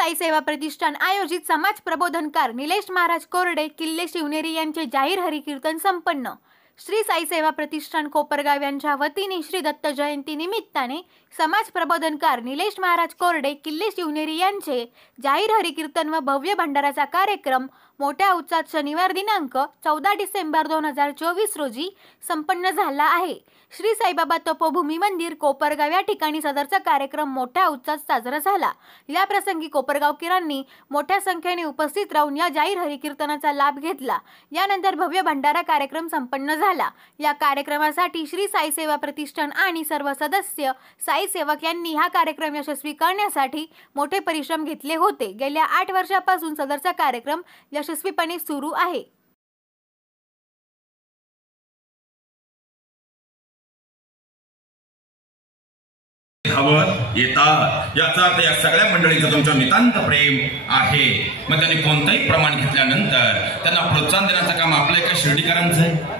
साई सेवा प्रतिष्ठान आयोजित समाज प्रबोधनकार निलेश महाराज कोरडे किल्ले शिवनेरी यांचे जाहीर हरिकीर्तन संपन्न। श्री साई सेवा प्रतिष्ठान कोपरगाव यांच्या वतीने श्री दत्त जयंती निमित्ताने समाज प्रबोधनकार निलेश महाराज कोरडे किल्ले शिवनेरी यांचे जाहीर हरिकीर्तन व भव्य भंडाराचा कार्यक्रम मोठ्या उत्साहात शनिवार दिनांक 14 डिसेंबर 2024 रोजी संपन्न झाला आहे। श्री साईबाबा तपोभूमी मंदिर कोपरगाव या ठिकाणी सदरचा कार्यक्रम मोठ्या उत्साहात साजरा झाला। या प्रसंगी कोपरगावकरांनी मोठ्या संख्येने उपस्थित राहून या जाहीर हरिकीर्तनाचा लाभ घेतला। यानंतर भव्य भंडारा कार्यक्रम संपन्न झाला। या कार्यक्रमासाठी श्री साई सेवा प्रतिष्ठान आणि सर्व सदस्य साई सेवक यांनी हा कार्यक्रम यशस्वी करण्यासाठी मोठे परिश्रम घेतले होते। गेल्या 8 वर्षांपासून सदरचा कार्यक्रम यशस्वीपणे सुरू आहे। धावत येतात याचा अर्थ या सगळ्या मंडळींचं तुमचं नितांत प्रेम आहे। मग त्यांनी कोणतंही प्रमाण घेतल्यानंतर त्यांना प्रोत्साहन देण्याचं काम आपलं एका शिर्डीकरांचं आहे।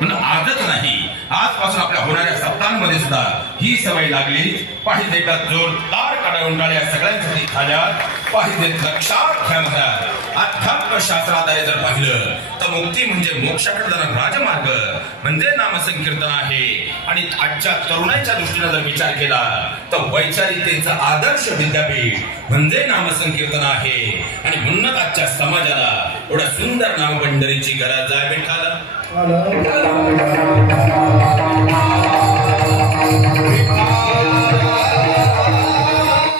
पण आजच नाही, आजपासून आपल्या होणाऱ्या सप्ताहांमध्ये सुद्धा ही सवय लागली पाहिजे का जोरदार काढा उंडाळ्या सगळ्यांसाठी झाल्या पाहिजे। लक्षात घ्या महाराज, अध्यात्म शास्त्राद्वारे जर पाहिलं तर मुक्ती म्हणजे मोक्षाकडे जाणारा राजमार्ग म्हणजे नामसंकीर्तन आहे। आणि आजच्या तरुणाईच्या दृष्टीने जर विचार केला तर वैचारिकतेचा आदर्श विद्यापीठ म्हणजे नामसंकीर्तन आहे। आणि म्हणूनच आजच्या समाजाला एवढ्या सुंदर नामभंडारीची गरज आहे। विठ्ठल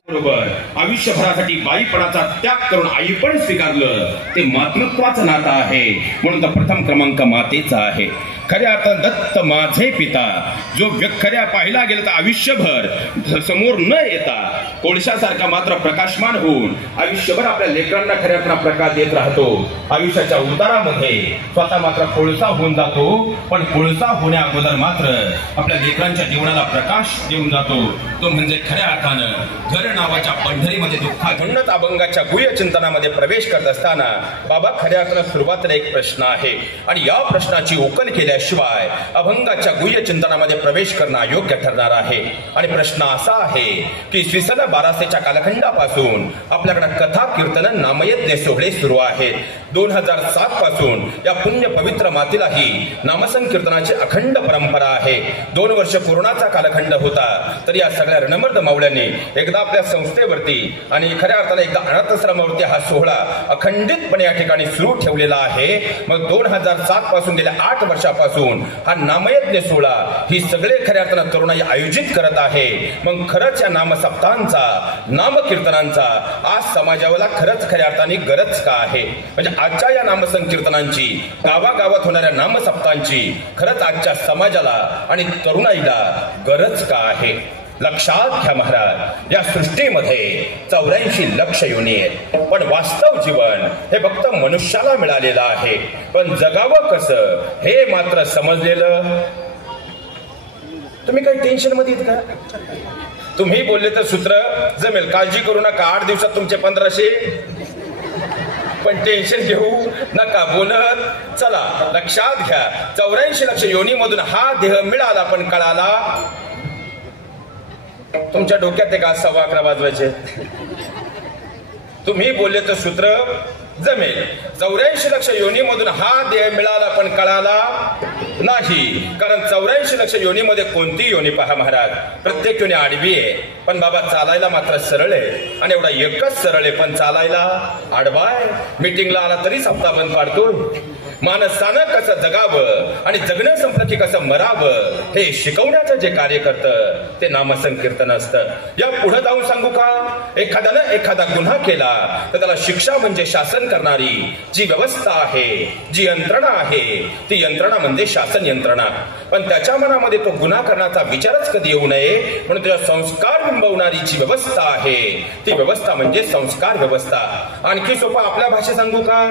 बरोबर आयुष्यभरासाठी बाईपणाचा त्याग करून आईपण स्वीकारलं ते मातृत्वाचं नातं आहे। म्हणून तर प्रथम क्रमांक मातेचा आहे। खऱ्या अर्थानं दत्त माझे पिता जो खऱ्या पाहिला गेला तर आयुष्यभर समोर न येता कोळशासारखा मात्र प्रकाशमान होऊन आयुष्यभर आपल्या लेकरांना खऱ्या अर्थानं प्रकाश देत राहतो। आयुष्याच्या उतारामध्ये स्वतः मात्र कोळसा होऊन जातो, पण कोळसा होण्या अगोदर मात्र आपल्या लेकरांच्या जीवनाला प्रकाश देऊन जातो। तो म्हणजे खऱ्या अर्थानं घर नावाच्या पंढरीमध्ये दुःखात म्हणूनच अभंगाच्या गुह्य चिंतनामध्ये प्रवेश करत असताना बाबा खऱ्या अर्थानं सुरुवातीला एक प्रश्न आहे आणि या प्रश्नाची उकल केल्याशिवाय अभंगाच्या गुह्य चिंतनामध्ये प्रवेश करणं अयोग्य ठरणार आहे। आणि प्रश्न असा आहे की इसवी सन 1200च्या कालखंडापासून आपल्याकडे कथा कीर्तन नामयज्ञ सोहळे सुरू आहेत। 2007 पासून या पुण्य पवित्र मातीलाही नामसंकीर्तनाची अखंड परंपरा आहे। 2 वर्ष कोरोनाचा कालखंड होता तर या सगळ्या रणमर्द मावळ्यांनी एकदा आपल्या संस्थेवरती आणि खऱ्या अर्थाने एकदा अनाथाश्रमावरती हा सोहळा अखंडितपणे या ठिकाणी सुरू ठेवलेला आहे। मग 2007 पासून गेल्या 8 वर्षापासून हा नामयज्ञ सोहळा ही सगळे खऱ्या अर्थाने तरुणाई आयोजित करत आहे। मग खरंच या नामसप्ताहांचा नामकीर्तनांचा आज समाजाला खरंच खऱ्या अर्थाने गरज का आहे? म्हणजे आजच्या या नामसंकीर्तनांची गावागावात होणाऱ्या नामसप्ताहांची खरंच आजच्या समाजाला आणि तरुणाईला गरज का आहे? लक्षात घ्या महाराज, या सृष्टीमध्ये 84 लक्ष योनी आहेत, पण वास्तव जीवन हे फक्त मनुष्याला मिळालेलं आहे। पण जगावं कसं हे मात्र समजलेलं तुम्ही काही टेन्शन मध्ये आहेत का? तुम्ही बोलले तर सूत्र जमेल, काळजी करू नका, 8 दिवसात तुमचे 1500, पण टेन्शन घेऊ नका बोलत चला। लक्षात घ्या, 84 लक्ष योनीमधून हा देह मिळाला पण कळाला। तुमच्या डोक्यात एक 11:15 वाजवायचे, तुम्ही बोलले तर सूत्र जमेल। 84 लक्ष योनीमधून हा देह मिळाला पण कळाला नाही, कारण 84 लक्ष योनीमध्ये कोणती योनी पहा महाराज, प्रत्येक योनी आडवी आहे पण बाबा चालायला मात्र सरळ आहे। आणि एवढा एकच सरळ आहे पण चालायला आडवा आहे। मीटिंगला आला तरी सप्ताह बंद पाडतोय। माणसानं कसं जगावं आणि जगणं संपलं की कसं मरावं हे शिकवण्याचं जे कार्य करतं ते नामसंकीर्तन असतं। या पुढे जाऊन सांगू का, एखाद्यानं एखादा गुन्हा केला तर त्याला शिक्षा म्हणजे शासन करणारी जी व्यवस्था आहे, जी यंत्रणा आहे, ती यंत्रणा म्हणजे शासन यंत्रणा। पण त्याच्या मनामध्ये तो गुन्हा करण्याचा विचारच कधी येऊ नये म्हणून त्याला संस्कार बिंबवणारी जी व्यवस्था आहे ती व्यवस्था म्हणजे संस्कार व्यवस्था। आणखी सोपा आपल्या भाषेत सांगू का,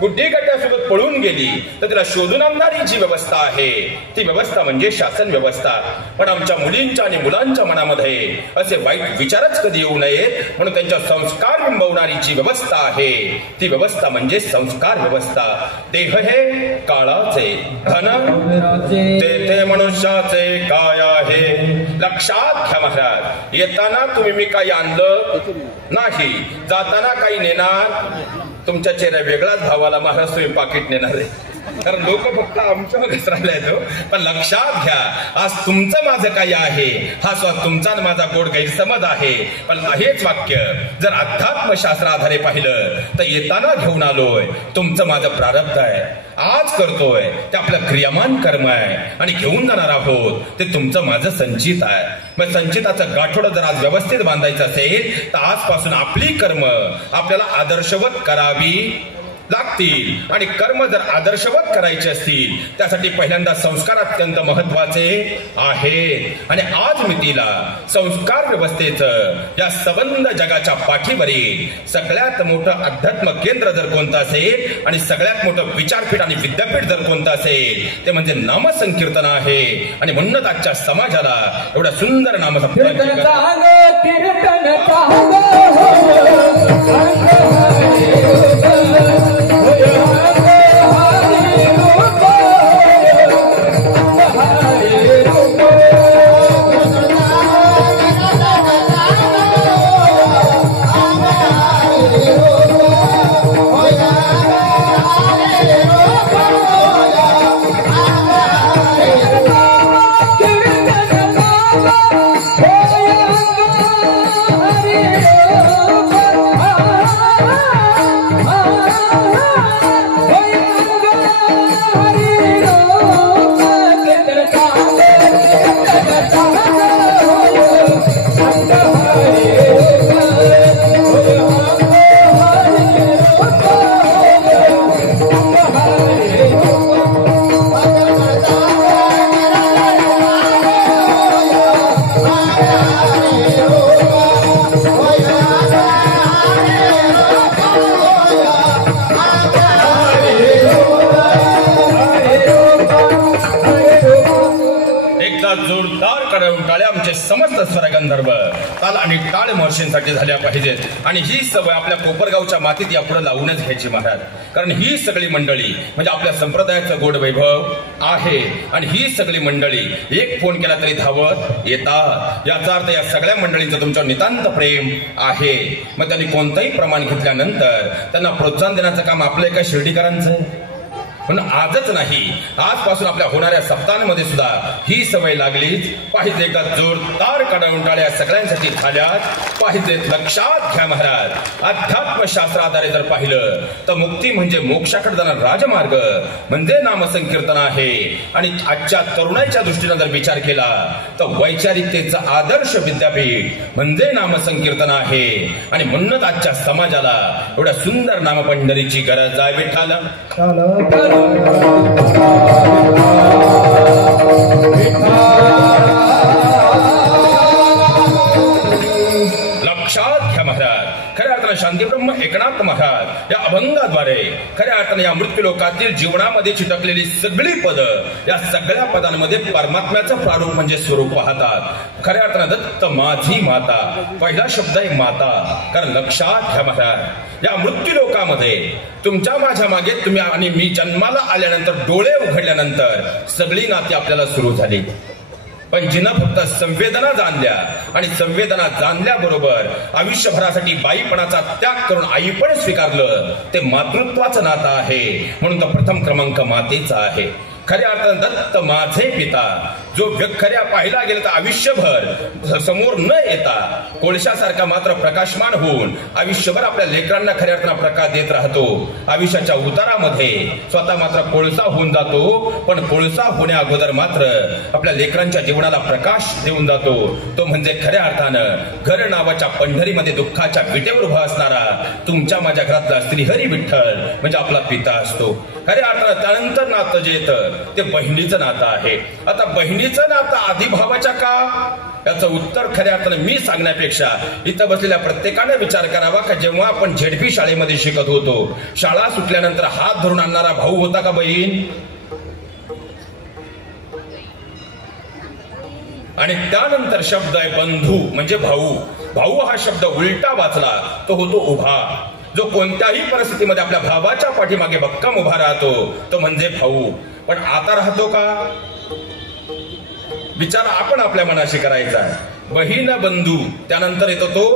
गुड्डी गट्ट्यासोबत पळून गेली तर तिला शोधून आणणारी जी व्यवस्था आहे ती व्यवस्था म्हणजे शासन व्यवस्था। पण आमच्या मुलींच्या आणि मुलांच्या मनामध्ये असे वाईट विचारच कधी येऊ नये म्हणून त्यांच्या संस्कार बिंबवणारी जी व्यवस्था आहे ती व्यवस्था म्हणजे संस्कार व्यवस्था। देह हे काळाचे, धन ते मनुष्याचे काय आहे, लक्षात घ्या महाराज, येताना तुम्ही मी काही आणलं नाही, जाताना काही नेणार. तुमच्या चेहऱ्या वेगळाच भावाला महाराज तुम्ही पाकिट नेणार आहे, कारण लोक फक्त आमच्या मागेच राहिला येतो. पण लक्षात घ्या, आज तुमचं माझं काही आहे हा स्वतः तुमचा माझा गोड गैरसमज आहे. पण हेच वाक्य जर अध्यात्मशास्त्र आधारे पाहिलं तर येताना घेऊन आलोय, तुमचं माझं प्रारब्ध आहे, आज करतोय ते आपलं क्रियामान कर्म आहे, आणि घेऊन जाणार आहोत ते तुमचं माझं संचित आहे. मग संचिताचं गाठोडं जर आज व्यवस्थित बांधायचं असेल तर आजपासून आपली कर्म आपल्याला आदर्शवत करावी लागतील. आणि कर्म जर आदर्शवत करायचे असतील त्यासाठी पहिल्यांदा संस्कार अत्यंत महत्वाचे आहेत. आणि आज मितीला संस्कार व्यवस्थेचं या सबंध जगाच्या पाठीवरील सगळ्यात मोठं अध्यात्म केंद्र जर कोणतं असेल आणि सगळ्यात मोठं विचारपीठ आणि विद्यापीठ जर कोणतं असेल ते म्हणजे नामसंकीर्तन आहे. आणि म्हणूनच आजच्या समाजाला एवढा सुंदर नामसंकीर्तन समस्त स्वरगंधर्व ताल आणि टाळ महर्षींसाठी झाल्या पाहिजेत. आणि ही सवय आपल्या कोपरगावच्या मातीत यापुढे लावूनच घ्यायची महाराज, कारण ही सगळी मंडळी म्हणजे आपल्या संप्रदायाचं गोड वैभव आहे. आणि ही सगळी मंडळी एक फोन केला तरी धावत येतात. याचा अर्थ या सगळ्या मंडळींचं तुमच्यावर नितांत प्रेम आहे. मग त्यांनी कोणतंही प्रमाण घेतल्यानंतर त्यांना प्रोत्साहन देण्याचं काम आपलं एका शिर्डीकरांचं आहे. पण आजच नाही, आजपासून आपल्या होणाऱ्या सप्ताहांमध्ये सुद्धा ही सवय लागलीच पाहिजे. एकदा जोरदार कडाउंटाळ्या सगळ्यांसाठी झाल्यात पाहिजेत. लक्षात घ्या महाराज, अध्यात्मशास्त्र आधारे जर पाहिलं तर मुक्ती म्हणजे मोक्षाकडे जाणार राजमार्ग म्हणजे नामसंकीर्तन आहे. आणि आजच्या तरुणाईच्या दृष्टीने जर विचार केला तर वैचारिकतेचं आदर्श विद्यापीठ म्हणजे नामसंकीर्तन आहे. आणि म्हणूनच आजच्या समाजाला एवढ्या सुंदर नामपंढरीची गरज आहे. विठ्ठल लक्षात घ्या महाराज, खऱ्या अर्थानं शांतीब्रह्म एकनाथ महाराज या अभंगाद्वारे खऱ्या अर्थानं या मृत्यू लोकातील जीवनामध्ये चिटकलेली सगळी पद या सगळ्या पदांमध्ये परमात्म्याचं प्रारूप म्हणजे स्वरूप पाहतात. खऱ्या अर्थानं दत्त माझी माता, पहिला शब्द आहे माता. कारण लक्षात घ्या महाराज, या मृत्यू लोकामध्ये तुमच्या माझ्या मागे तुम्ही आणि मी जन्माला आल्यानंतर डोळे उघडल्यानंतर सगळी नाती आपल्याला सुरू झाली. पण जिनं फक्त संवेदना जाणल्या आणि संवेदना जाणल्याबरोबर आयुष्यभरासाठी बाईपणाचा त्याग करून आईपण स्वीकारलं ते मातृत्वाचं नातं आहे. म्हणून तर प्रथम क्रमांक मातेचा आहे. खऱ्या अर्थानं दत्त माझे पिता, जो खऱ्या पाहिला गेला तर आयुष्यभर समोर न येता कोळशासारखा मात्र प्रकाशमान होऊन आयुष्यभर आपल्या लेकरांना खऱ्या अर्थानं प्रकाश देत राहतो. आयुष्याच्या उतारामध्ये स्वतः मात्र कोळसा होऊन जातो, पण कोळसा होण्या अगोदर मात्र आपल्या लेकरांच्या जीवनाला प्रकाश देऊन जातो. तो म्हणजे खऱ्या अर्थानं घर नावाच्या पंढरीमध्ये दुःखाच्या विटेवर उभा असणारा तुमच्या माझ्या घरातला श्रीहरी विठ्ठल म्हणजे आपला पिता असतो. खऱ्या अर्थानं त्यानंतर नातं जे येतं ते बहिणीचं नातं आहे. आता बहिणीचं नातं आदिभावाच्या का, याचं उत्तर खऱ्या अर्थानं मी सांगण्यापेक्षा इथं बसलेल्या प्रत्येकाने विचार करावा का जेव्हा आपण झेडपी शाळेमध्ये शिकत होतो, शाळा सुटल्यानंतर हात धरून आणणारा भाऊ होता का बहीण? आणि त्यानंतर शब्द आहे बंधू म्हणजे भाऊ. भाऊ हा शब्द उलटा वाचला तो होतो उभा. जो कोणत्याही परिस्थितीमध्ये आपल्या भावाच्या पाठीमागे भक्कम उभा राहतो तो म्हणजे भाऊ. पण आता राहतो का? विचार आपण आपल्या मनाशी करायचा आहे. बहीण बंधू, त्यानंतर येतो तो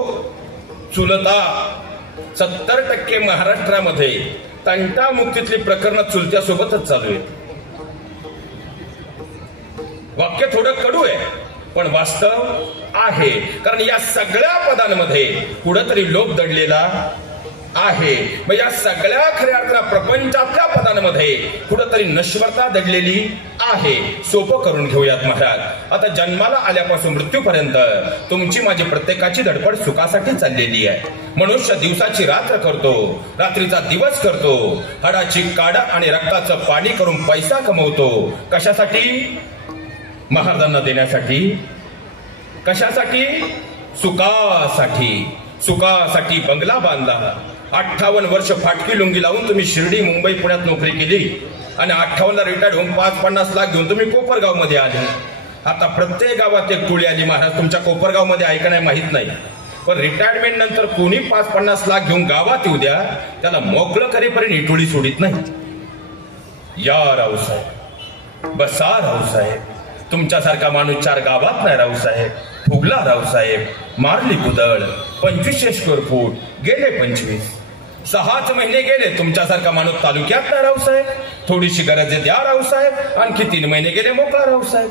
चुलता. 70% महाराष्ट्रामध्ये तंटा मुक्तीतली प्रकरणं चुलत्या सोबतच चालू आहे. वाक्य थोडं कडू आहे पण वास्तव आहे. कारण या सगळ्या पदांमध्ये कुठंतरी लोभ दडलेला आहे. मग या सगळ्या खऱ्या अर्थानं प्रपंचातल्या पदांमध्ये कुठंतरी नश्वरता दडलेली आहे. सोपं करून घेऊयात महाराज. आता जन्माला आल्यापासून मृत्यूपर्यंत तुमची माझी प्रत्येकाची धडपड सुखासाठी चाललेली आहे. मनुष्य दिवसाची रात्र करतो, रात्रीचा दिवस करतो, हाडाची काडा आणि रक्ताचं पाणी करून पैसा कमवतो. कशासाठी? महाराजांना देण्यासाठी. कशासाठी? सुखासाठी. सुखासाठी बंगला बांधला. 58 वर्ष फाटकी लुंगी लावून तुम्ही शिर्डी, मुंबई, पुण्यात नोकरी केली आणि 58ला रिटायर्ड होऊन 5-50 लाख घेऊन तुम्ही कोपरगाव मध्ये आले. आता प्रत्येक गावात एक टोळी आली. महाराज तुमच्या कोपरगाव मध्ये ऐका नाही माहित नाही, पण रिटायरमेंट नंतर कोणी 5-50 लाख घेऊन गावात येऊ द्या, त्याला मोकळं करेपर्यंत ही टोळी सोडित नाही. या रावसाहेब, बसा रावसाहेब, तुमच्यासारखा माणूस 4 गावात नाही रावसाहेब. फुगला रावसाहेब, मारली कुदळ, 2500 स्क्वेअर फूट गेले 25. 6 महिने गेले. तुमच्यासारखा माणूस तालुक्यात नाही रावसाहेब. थोडीशी गरज द्या रावसाहेब. आणखी 3 महिने गेले मोकळा रावसाहेब.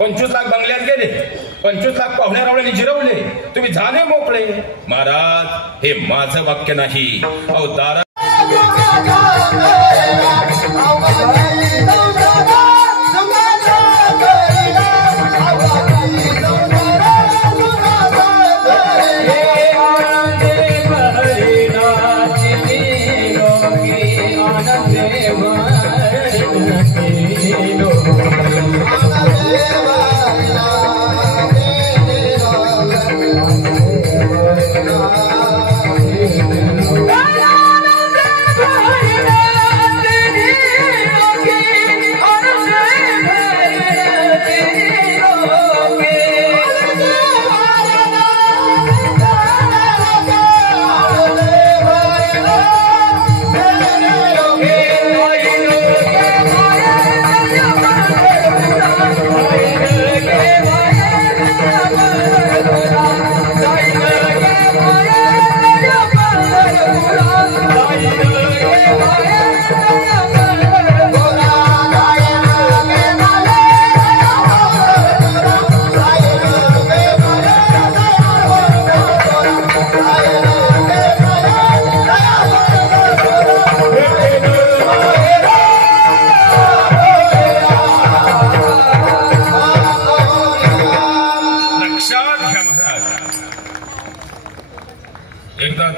25 लाख बंगल्यात गेले, 25 लाख पाहुण्या रावळ्यांनी जिरवले, तुम्ही झाले मोकळे. महाराज हे माझं वाक्य नाही. अवतारा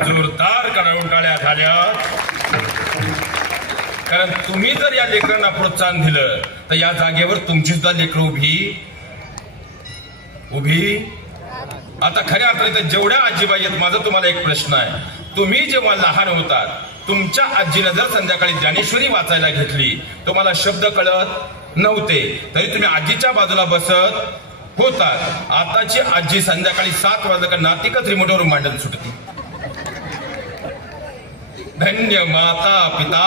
जोरदार कडवून टाळ्या झाल्या. कारण तुम्ही जर या लेकरांना प्रोत्साहन दिलं तर या जागेवर तुमची सुद्धा लेकरं उभी. आता खऱ्या अर्थाने जेवढ्या आजीबाई आहेत, माझा तुम्हाला एक प्रश्न आहे. तुम्ही जेव्हा लहान होतात, तुमच्या आजीनं जर संध्याकाळी ज्ञानेश्वरी वाचायला घेतली, तुम्हाला शब्द कळत नव्हते तरी तुम्ही आजीच्या बाजूला बसत होतात. आताची आजी संध्याकाळी 7 वाजता का नातिकच रिमोटवरून मांडत सुटते. धन्य माता पिता.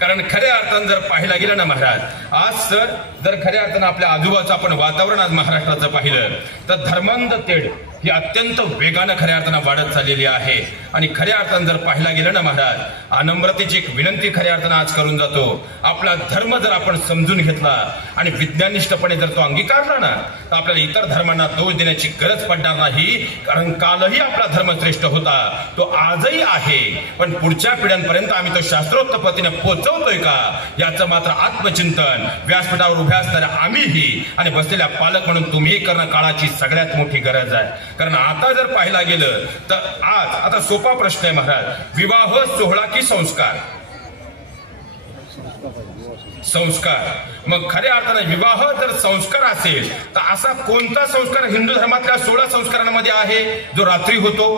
कारण खऱ्या अर्थानं जर पाहायला गेलं ना महाराज, आज जर खऱ्या अर्थानं आपल्या आजूबाजूचं आपण वातावरण आज महाराष्ट्राचं पाहिलं तर धर्मांध तेढ ही अत्यंत वेगानं खऱ्या अर्थानं वाढत चाललेली आहे. आणि खऱ्या अर्थानं जर पाहायला गेलं ना महाराज, अनम्रतेची एक विनंती खऱ्या अर्थानं आज करून जातो. आपला धर्म जर आपण समजून घेतला आणि विज्ञानिष्ठपणे जर तो अंगीकारला ना, तर आपल्याला इतर धर्मांना दोष देण्याची गरज पडणार नाही. कारण कालही आपला धर्म श्रेष्ठ होता, तो आजही आहे. पण पुढच्या पिढ्यांपर्यंत आम्ही तो शास्त्रोक्त पद्धतीने पोहोचवतोय का, याचं मात्र आत्मचिंतन व्यासपीठावर उभ्या असणाऱ्या आम्हीही आणि बसलेल्या पालक म्हणून तुम्ही करणं काळाची सगळ्यात मोठी गरज आहे. कारण आता जर पाहायला गेलं तर आज आता सोपा प्रश्न आहे महाराज, विवाह सोहळा की संस्कार? संस्कार. मग खऱ्या अर्थाने विवाह जर संस्कार असेल तर असा कोणता संस्कार हिंदू धर्मातल्या 16 संस्कारांमध्ये आहे जो रात्री होतो?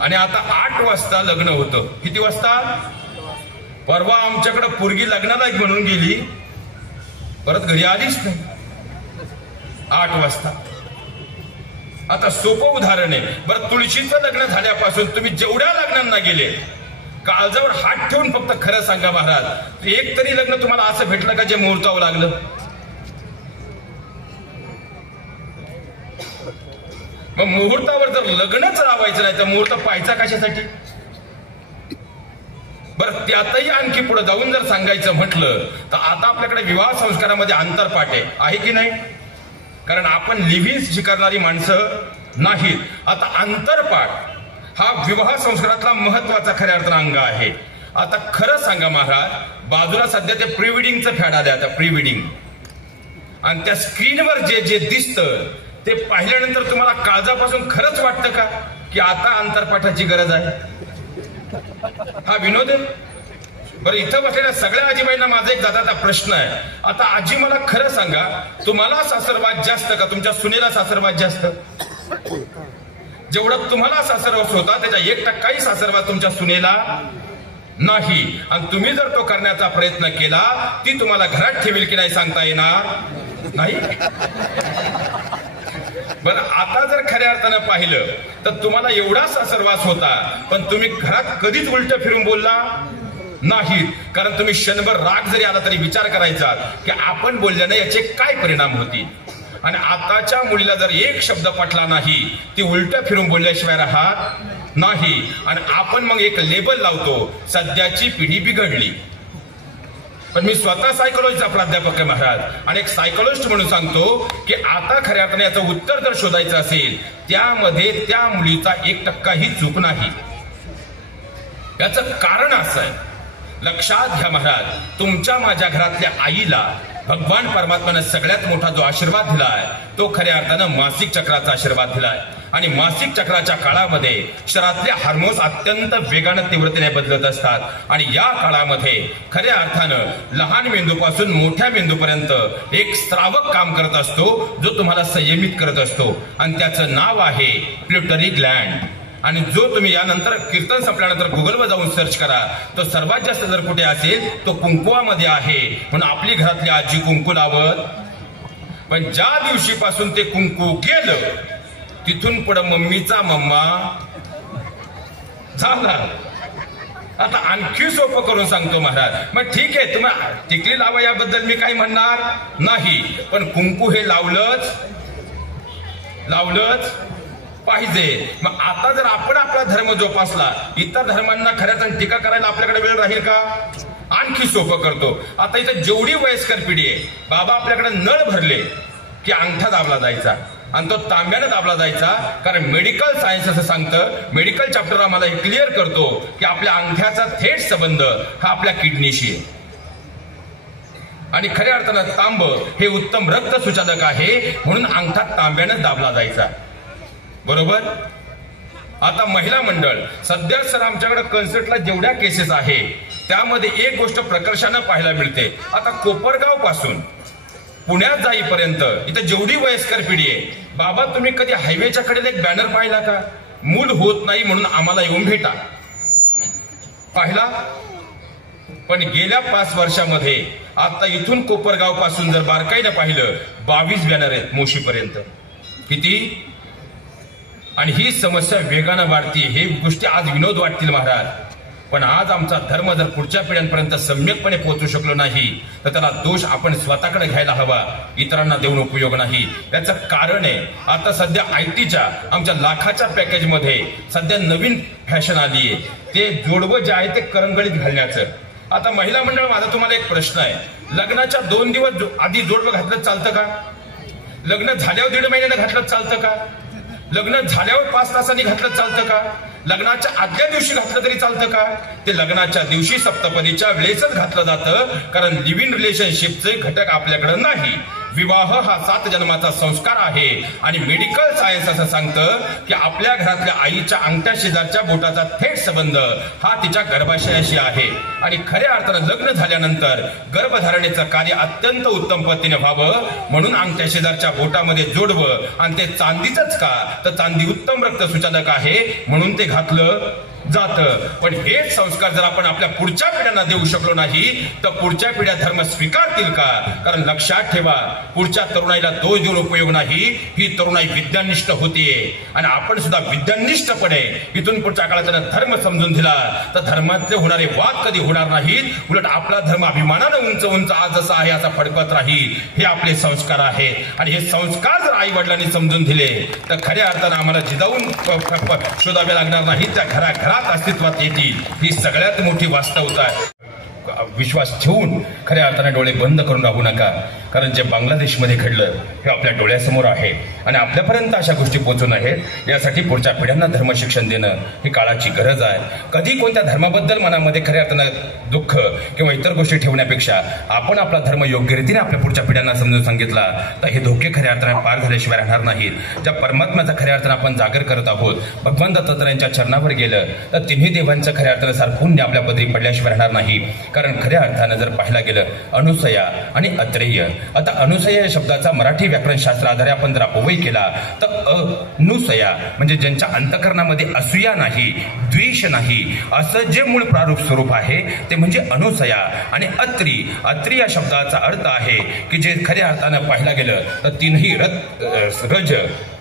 आणि आता 8 वाजता लग्न होतं. किती वाजता? परवा आमच्याकडे पोरगी लग्नाला म्हणून गेली, परत घरी आलीच नाही. 8 वाजता. आता सोपं उदाहरण आहे. बरं, तुळशीचं लग्न झाल्यापासून तुम्ही जेवढ्या लग्नांना गेले, काळजावर हात ठेवून फक्त खरं सांगा महाराज, एक तरी लग्न तुम्हाला असं भेटलं का जे मुहूर्तावर लागलं? मग मुहूर्तावर जर लग्नच लावायचं नाही तर मुहूर्त पाहायचा कशासाठी? बरं, त्यातही आणखी पुढे जाऊन जर सांगायचं म्हटलं तर आता आपल्याकडे विवाह संस्कारामध्ये अंतरपाठ आहे की नाही? कारण आपण लिव्हिंग स्वीकारणारी माणसं नाहीत. आता अंतरपाठ हा विवाह संस्कारातला महत्वाचा खऱ्या अर्थानं अंग आहे. आता खरं सांगा महाराज, बाजूला सध्या ते प्री वेडिंगचं फॅड आले, आता प्री वेडिंग, आणि त्या स्क्रीनवर जे जे दिसतं ते पाहिल्यानंतर तुम्हाला काळजापासून खरंच वाटतं का की आता अंतरपाठाची गरज आहे? हा विनोद आहे. बरं, इथं बसलेल्या सगळ्या आजीबाईंना माझा एक दादाचा प्रश्न आहे. आता आजी मला खरं सांगा, तुम्हाला सासरवाद जास्त का तुमच्या सुनेला सासरवाद जास्त? जेवढा तुम्हाला सासरवास होता त्याच्या 1% सासरवास तुमच्या सुनेला नाही. आणि तुम्ही जर तो करण्याचा प्रयत्न केला ती तुम्हाला घरात ठेवेल की नाही सांगता येणार नाही. बरं, आता जर खऱ्या अर्थानं पाहिलं तर तुम्हाला एवढा सासरवास होता पण तुम्ही घरात कधीच उलट फिरून बोलला नाहीत. कारण तुम्ही क्षणभर राग जरी आला तरी विचार करायचा की आपण बोलल्याने याचे काय परिणाम होतील. आणि आताच्या मुलीला जर एक शब्द पटला नाही ती उलट फिरून बोलल्याशिवाय राहत नाही. आणि आपण मग एक लेबल लावतो, सध्याची पिढी बिघडली. पण मी स्वतः सायकोलॉजीचा प्राध्यापक आहे महाराज, आणि एक सायकोलॉजिस्ट म्हणून सांगतो की आता खऱ्या अर्थाने याचं उत्तर जर शोधायचं असेल त्यामध्ये त्या मुलीचा 1% चूक नाही. याचं कारण असं आहे, लक्षात घ्या महाराज, तुमच्या माझ्या घरातल्या आईला भगवान परमात्म्याने सगळ्यात मोठा जो आशीर्वाद दिलाय तो खऱ्या अर्थानं मासिक चक्राचा आशीर्वाद दिलाय. आणि मासिक चक्राच्या काळामध्ये शरीरातले हार्मोन्स अत्यंत वेगानं तीव्रतेने बदलत असतात. आणि या काळामध्ये खऱ्या अर्थानं लहान मेंदूपासून मोठ्या मेंदूपर्यंत एक स्त्रावक काम करत असतो जो तुम्हाला संयमित करत असतो, आणि त्याचं नाव आहे पिट्युटरी ग्लँड. आणि जो तुम्ही यानंतर कीर्तन संपल्यानंतर गुगलवर जाऊन सर्च करा, तो सर्वात जास्त जर कुठे असेल तो कुंकुवामध्ये आहे. म्हणून आपली घरातली आजी कुंकू लावत, पण ज्या दिवशीपासून ते कुंकू गेलं तिथून पुढे मम्मीचा मम्मा झाला. आता आणखी सोपं करून सांगतो महाराज, मग ठीक आहे तुम्ही टिकली लावा याबद्दल मी काही म्हणणार नाही, पण कुंकू हे लावलंच पाहिजे. मग आता जर आपण आपला धर्म जोपासला, इतर धर्मांना खऱ्याच टीका करायला आपल्याकडे वेळ राहील का? आणखी सोपं करतो. आता इथं जेवढी वयस्कर पिढी आहे, बाबा आपल्याकडे नळ भरले की अंगठा दाबला जायचा, आणि तो तांब्याने दाबला जायचा. कारण मेडिकल सायन्स असं सांगतं, मेडिकल चॅप्टर आम्हाला हे क्लिअर करतो की आपल्या अंगठ्याचा थेट संबंध हा आपल्या किडनीशी आहे. आणि खऱ्या अर्थानं तांब हे उत्तम रक्त सुचालक आहे, म्हणून अंगठा तांब्याने दाबला जायचा. बरोबर. आता महिला मंडळ सध्या सर आमच्याकडे कन्सर्टला जेवढ्या केसेस आहे त्यामध्ये एक गोष्ट प्रकर्षानं पाहायला मिळते. आता कोपरगाव पासून पुण्यात जाईपर्यंत इथं जेवढी वयस्कर पिढी आहे, बाबा तुम्ही कधी हायवेच्या कडेला एक बॅनर पाहिला का? मूल होत नाही म्हणून आम्हाला येऊन भेटा. पाहिला? पण गेल्या 5 वर्षामध्ये आता इथून कोपरगाव पासून जर बारकाईनं पाहिलं 22 बॅनर आहेत मोशीपर्यंत. किती? आणि ही समस्या वेगानं वाढती. हे गोष्टी आज विनोद वाटतील महाराज, पण आज आमचा धर्म जर पुढच्या पिढ्यांपर्यंत सम्यकपणे पोहोचू शकलो नाही तर त्याला दोष आपण स्वतःकडे घ्यायला हवा, इतरांना देऊन उपयोग नाही. याचं कारण आहे, आता सध्या आयटीच्या आमच्या लाखाच्या पॅकेजमध्ये सध्या नवीन फॅशन आली आहे, ते जोडवं जे आहे ते करंगळीत घालण्याचं. आता महिला मंडळ, माझा तुम्हाला एक प्रश्न आहे, लग्नाच्या 2 दिवस आधी जोडवं घातलं चालतं का? लग्न झाल्यावर 1.5 महिन्यानं घातलं चालतं का? लग्न झाल्यावर 5 तासांनी घातलं चालतं का? लग्नाच्या आदल्या दिवशी घातलं तरी चालतं का? ते लग्नाच्या दिवशी सप्तपदीच्या वेळेसच घातलं जातं, कारण लिव्ह इन रिलेशनशिपचे घटक आपल्याकडे नाही. विवाह हा 7 जन्माचा संस्कार आहे. आणि मेडिकल सायन्स असं सांगतं की आपल्या घरातल्या आईच्या अंगठ्या शेजारच्या बोटाचा थेट संबंध हा तिच्या गर्भाशयाशी आहे. आणि खऱ्या अर्थानं लग्न झाल्यानंतर गर्भधारणेचं कार्य अत्यंत उत्तम पद्धतीने व्हावं म्हणून अंगठ्या शेजारच्या बोटामध्ये जोडवं. आणि ते चांदीचंच का? तर चांदी उत्तम रक्त सुचालक आहे म्हणून ते घातलं जातं. पण हेच संस्कार जर आपण आपल्या पुढच्या पिढ्यांना देऊ शकलो नाही तर पुढच्या पिढ्या धर्म स्वीकारतील का? कारण लक्षात ठेवा, पुढच्या तरुणाईला दोष देऊन उपयोग नाही. ही तरुणाई विद्यानिष्ठ होतीये आणि आपण सुद्धा विद्यानिष्ठपणे इथून पुढच्या काळात त्यांना धर्म समजून दिला तर धर्मातले होणारे वाद कधी होणार नाहीत. उलट आपला धर्म अभिमानानं उंच उंच आज जसा आहे असा फडकत राहील. हे आपले संस्कार आहेत आणि हे संस्कार जर आई वडिलांनी समजून दिले तर खऱ्या अर्थानं आम्हाला जिजाऊन शोधावे लागणार नाही, त्या घराघरात अस्तित्वात येतील. ही सगळ्यात मोठी वास्तवता आहे. विश्वास ठेवून खऱ्या अर्थाने डोळे बंद करून राहू नका. कारण जे बांगलादेशमध्ये घडलं हे आपल्या डोळ्यासमोर आहे आणि आपल्यापर्यंत अशा गोष्टी पोहोचू नयेत यासाठी पुढच्या पिढ्यांना धर्मशिक्षण देणं ही काळाची गरज आहे. कधी कोणत्या धर्माबद्दल मनामध्ये खऱ्या अर्थानं दुःख किंवा इतर गोष्टी ठेवण्यापेक्षा आपण आपला धर्म योग्य रीतीने आपल्या पुढच्या पिढ्यांना समजून सांगितला तर हे धोके खऱ्या अर्थाने पार झाल्याशिवाय राहणार नाहीत. त्या परमात्म्याचा खऱ्या अर्थानं आपण जागर करत आहोत. भगवान दत्तात्रयांच्या चरणावर गेलं तर तिन्ही देवांचं खऱ्या अर्थानं सार पुण्य आपल्या पदरी पडल्याशिवाय राहणार नाही. कारण खऱ्या अर्थानं जर पाहायला गेलं अनुसया आणि अत्रेय, आता अनुसया या शब्दाचा मराठी व्याकरणशास्त्र आधारे आपण जर अपव्यय केला तर अनुसया म्हणजे ज्यांच्या अंतकरणामध्ये असूया नाही, द्वेष नाही असं जे मूळ प्रारूप स्वरूप आहे ते म्हणजे अनुसया. आणि अत्री या शब्दाचा अर्थ आहे की जे खऱ्या अर्थानं पाहायला गेलं तर तीनही रज,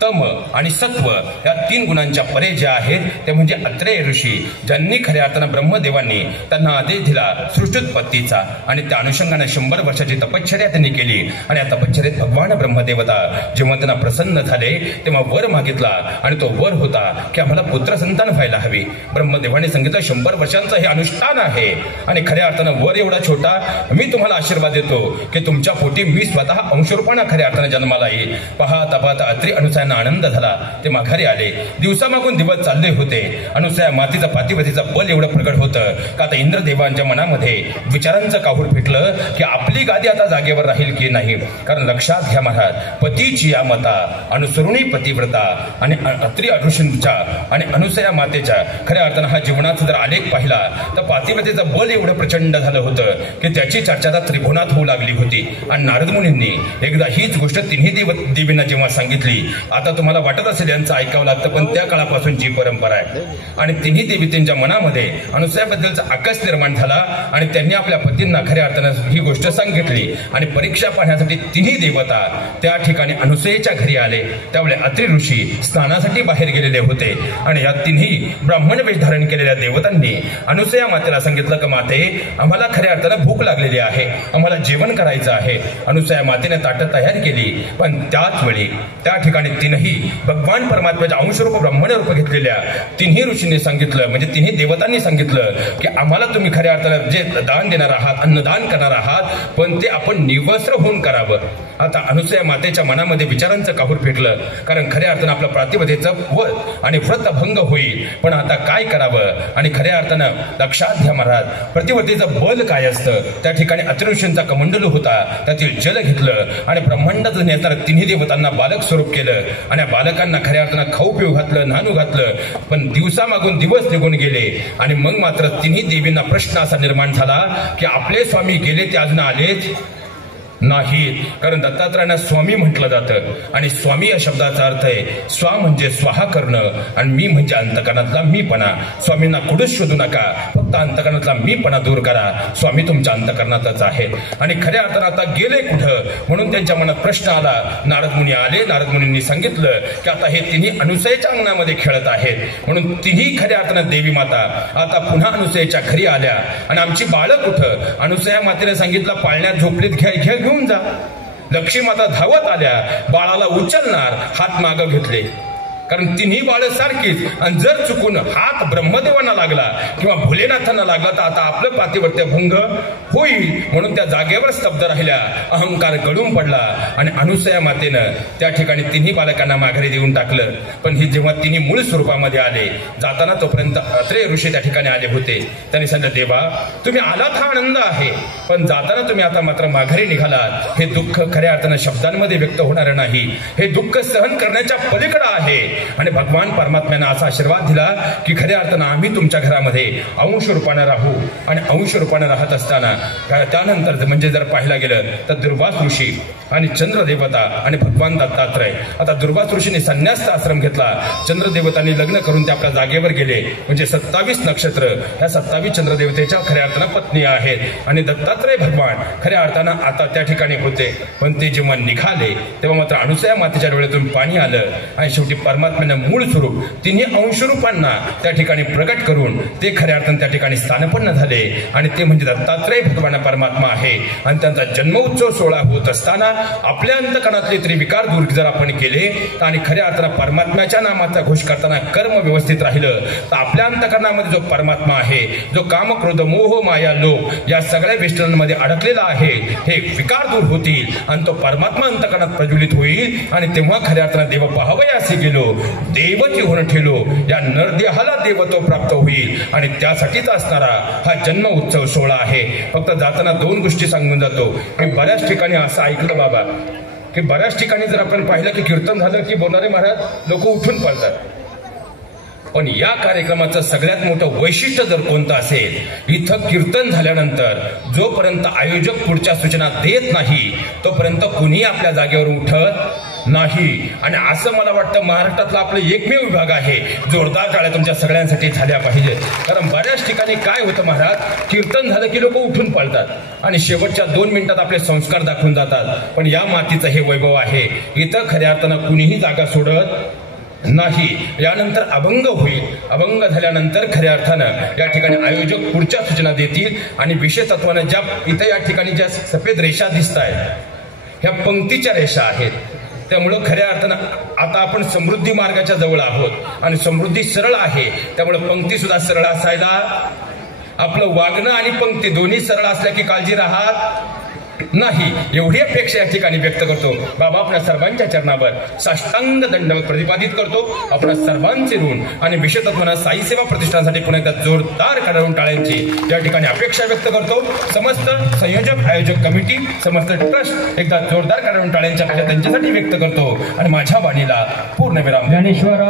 तम आणि सत्व या तीन गुणांच्या परे जे आहेत ते म्हणजे अत्रेय ऋषी, ज्यांनी खऱ्या अर्थानं ब्रह्मदेवांनी त्यांना आदेश दिला सृष्टोत्पत्तीचा आणि त्या अनुषंगाने 100 वर्षाची तपश्चर्या त्यांनी केली. आणि या तपश्चर्येत भगवान ब्रह्मदेवता जेव्हा त्यांना प्रसन्न झाले तेव्हा वर मागितला आणि तो वर होता की आम्हाला पुत्र संतान व्हायला हवी. ब्रह्मदेवाने सांगितलं 100 वर्षांचं हे अनुष्ठान आहे आणि खऱ्या अर्थानं वर एवढा छोटा मी तुम्हाला आशीर्वाद देतो की तुमच्या पोटी मी स्वतः अंशरूपाने खऱ्या अर्थानं जन्माला येईल. पाहता पाहता अत्री अनुसयांना आनंद झाला. ते माघारी आले. दिवसामागून दिवस चालले होते. अनुसया मातीचं पातिवतीचं बल एवढं प्रगट होतं का आता इंद्रदेवांच्या मनामध्ये विचारांचं काहूर फेटलं की आपली गादी आता जागेवर राहील की नाही. कारण लक्षात घ्या महाराज, पतीची या मता अनुसरुणी पतिव्रता आणि अत्री ऋषींच्या आणि अनुसया मातेच्या खऱ्या अर्थानं हा जीवनाचा जर आलेख पाहिला तर पातिव्रतेचं बल एवढं प्रचंड झालं होतं की त्याची चर्चा त्रिभुवनात होऊ लागली होती. आणि नारद मुनींनी एकदा हीच गोष्ट तिन्ही देवींना जेव्हा सांगितली, आता तुम्हाला वाटत असेल यांचं ऐकावं लागतं पण त्या काळापासूनची परंपरा आहे. आणि तिन्ही देवी त्यांच्या मनामध्ये अनुसयाबद्दलचा आकस निर्माण झाला आणि त्यांनी आपल्या पतींना खऱ्या अर्थानं ही गोष्ट सांगितली. आणि परीक्षा पाहण्यासाठी तिन्ही देवता त्या ठिकाणी अनुसयेच्या घरी आले. त्यावेळी अत्री ऋषी स्नानासाठी बाहेर गेलेले होते आणि या तिन्ही ब्राह्मण वेश धारण केलेल्या देवतांनी अनुसया मातेला सांगितलं की माते, आम्हाला खऱ्या अर्थानं भूक लागलेली आहे, आम्हाला जेवण करायचं आहे. अनुसया मातेने ताटं तयार केली. पण त्याच वेळी त्या ठिकाणी तिन्ही भगवान परमात्म्याच्या अंशरूप ब्राह्मण रूप घेतलेल्या तिन्ही ऋषींनी सांगितलं, म्हणजे तिन्ही देवतांनी सांगितलं की आम्हाला तुम्ही खऱ्या अर्थानं जे दान देणार आहात, अन्नदान करणार आहात, पण ते आपण निवस्त्र होऊन करावं. आता अनुसया मातेच्या मनामध्ये विचारांचं काहूर फेकलं. कारण खऱ्या अर्थानं आपलं प्रातिपदेचं वध आणि व्रतभंग होईल. पण आता काय करावं? आणि खऱ्या अर्थानं लक्षात घ्या महाराज, प्रतिवतीचं बल काय असतं. त्या ठिकाणी अत्रिऋषींचा कमंडलू होता, त्यातील जल घेतलं आणि ब्रह्मांडात नेताना तिन्ही देवतांना बालक स्वरूप केलं आणि या बालकांना खऱ्या अर्थानं खाऊ पिऊ घातलं, नानू घातलं. पण दिवसामागून दिवस निघून गेले आणि मग मात्र तिन्ही देवींना प्रश्न असा निर्माण झाला की आपले स्वामी गेले ते अजून आलेच नाहीत. कारण दत्तात्रयांना स्वामी म्हटलं जातं आणि स्वामी या शब्दाचा अर्थ आहे स्वा म्हणजे स्वाहा करणं आणि मी म्हणजे अंतकरणातला मीपणा. स्वामींना कुठंच शोधू नका, फक्त अंतकरणातला मीपणा दूर करा. स्वामी तुमच्या अंतकरणातच आहेत. आणि खऱ्या अर्थानं आता गेले कुठं म्हणून त्यांच्या मनात प्रश्न आला. नारद मुनी आले. नारद मुनींनी सांगितलं की आता हे तिन्ही अनुसयेच्या अंगणामध्ये खेळत आहेत. म्हणून तिन्ही खऱ्या अर्थानं देवी माता आता पुन्हा अनुसयेच्या घरी आल्या. आणि आमची बाळं कुठं? अनुसया मातेने सांगितलं पाळण्यात झोपलीत घेऊन जा. लक्ष्मी माता धावत आल्या, बाळाला उचलणार, हात मागं घेतले. कारण तिन्ही बाळं सारखीच. आणि जर चुकून हात ब्रह्मदेवांना लागला किंवा भोलेनाथांना लागला तर आता आपलं पातिव्रत्य भंग होईल. म्हणून त्या जागेवर स्तब्ध राहिल्या. अहंकार गळून पडला आणि अनुसया मातेनं त्या ठिकाणी तिन्ही बालकांना माघारी देऊन टाकलं. पण ही जेव्हा तिन्ही मूळ स्वरूपामध्ये आले, जाताना तोपर्यंत अत्रेय ऋषी त्या ठिकाणी आले होते. त्यांनी सांगितलं देवा, तुम्ही आलात हा आनंद आहे, पण जाताना तुम्ही आता मात्र माघारी निघालात. हे दुःख खऱ्या अर्थानं शब्दांमध्ये व्यक्त होणार नाही. हे दुःख सहन करण्याच्या पलीकडे आहे. आणि भगवान परमात्म्यानं असा आशीर्वाद दिला की खऱ्या अर्थानं आम्ही तुमच्या घरामध्ये अंश रूपानं राहू. आणि अंश रूपानं राहत असताना त्यानंतर म्हणजे जर पाहायला गेलं तर दुर्वास ऋषी आणि चंद्रदेवता आणि भगवान दत्तात्रय. आता दुर्वास ऋषीने संन्यास आश्रम घेतला, चंद्रदेवतांनी लग्न करून ते आपल्या जागेवर गेले. म्हणजे 27 नक्षत्र ह्या 27 चंद्रदेवतेच्या खऱ्या अर्थानं पत्नी आहेत. आणि दत्तात्रय भगवान खऱ्या अर्थानं आता त्या ठिकाणी होते. पण ते जेव्हा निघाले तेव्हा मात्र अनुसया मातेच्या डोळ्यातून पाणी आलं आणि शेवटी परमात्म्यानं मूळ स्वरूप तिन्ही अंशरूपांना त्या ठिकाणी प्रकट करून ते खऱ्या अर्थानं त्या ठिकाणी स्थानपन्न झाले. आणि ते म्हणजे दत्तात्रय भगवान परमात्मा आहे. आणि त्यांचा जन्मोत्सव सोहळा होत असताना आपल्या अंतकरणातले त्रिविकार दूर जर आपण केले तर आणि खऱ्या अर्थानं परमात्म्याच्या नामाचा घोष करताना कर्म व्यवस्थित राहिलं तर आपल्या अंतकरणामध्ये जो परमात्मा आहे, जो काम क्रोध मोह माया लोभ या सगळ्या वेष्टनांमध्ये अडकलेला आहे, हे विकार दूर होतील आणि तो परमात्मा अंतकरणात प्रज्वलित होईल. आणि तेव्हा खऱ्या अर्थानं देव पाहावयासी गेलो, देवती होऊन ठेलो, या नरदेहाला देवत्व प्राप्त होईल. आणि त्यासाठीच असणारा हा जन्म उत्सव सोहळा आहे. फक्त जाताना 2 गोष्टी सांगून जातो की बऱ्याच ठिकाणी असं ऐकलं बाबा की बऱ्याच ठिकाणी जर आपण पाहिलं की कीर्तन झालं की बोलणारे महाराज लोक उठून पडतात. पण या कार्यक्रमाचं सगळ्यात मोठं वैशिष्ट्य जर कोणतं असेल, इथं कीर्तन झाल्यानंतर जोपर्यंत आयोजक पुढच्या सूचना देत नाही तोपर्यंत कुणी आपल्या जागेवर उठत नाही. आणि असं मला वाटतं महाराष्ट्रातला आपलं एकमेव विभाग आहे. जोरदार टाळ्या तुमच्या सगळ्यांसाठी झाल्या पाहिजे. कारण बऱ्याच ठिकाणी काय होतं महाराज, कीर्तन झालं की लोक उठून पळतात आणि शेवटच्या 2 मिनिटात आपले संस्कार दाखवून जातात. पण या मातीचं हे वैभव आहे, इथं खऱ्या अर्थानं कुणीही जागा सोडत नाही. यानंतर अभंग होईल. अभंग झाल्यानंतर खऱ्या अर्थानं या ठिकाणी आयोजक पुढच्या सूचना देतील. आणि विशेष तत्वानं ज्या इथं या ठिकाणी ज्या सफेद रेषा दिसत आहेत ह्या पंक्तीच्या रेषा आहेत. त्यामुळं खऱ्या अर्थानं आता आपण समृद्धी मार्गाच्या जवळ आहोत आणि समृद्धी सरळ आहे. त्यामुळे पंक्ती सुद्धा सरळ असायला, आपलं वागणं आणि पंक्ती दोन्ही सरळ असल्या की काळजी राहत नाही, एवढी अपेक्षा या ठिकाणी व्यक्त करतो. बाबा आपल्या सर्वांच्या चरणावर साष्टांग दंडवत प्रतिपादित करतो. आपण सर्वांचे ऋण आणि विशेषत्वानं साई सेवा प्रतिष्ठानसाठी पुन्हा एकदा जोरदार कडवून टाळ्यांची या ठिकाणी अपेक्षा व्यक्त करतो. समस्त संयोजक आयोजक कमिटी समस्त ट्रस्ट एकदा जोरदार कडवून टाळ्यांच्या अपेक्षा त्यांच्यासाठी व्यक्त करतो आणि माझ्या वाणीला पूर्ण विराम. ज्ञानेश्वर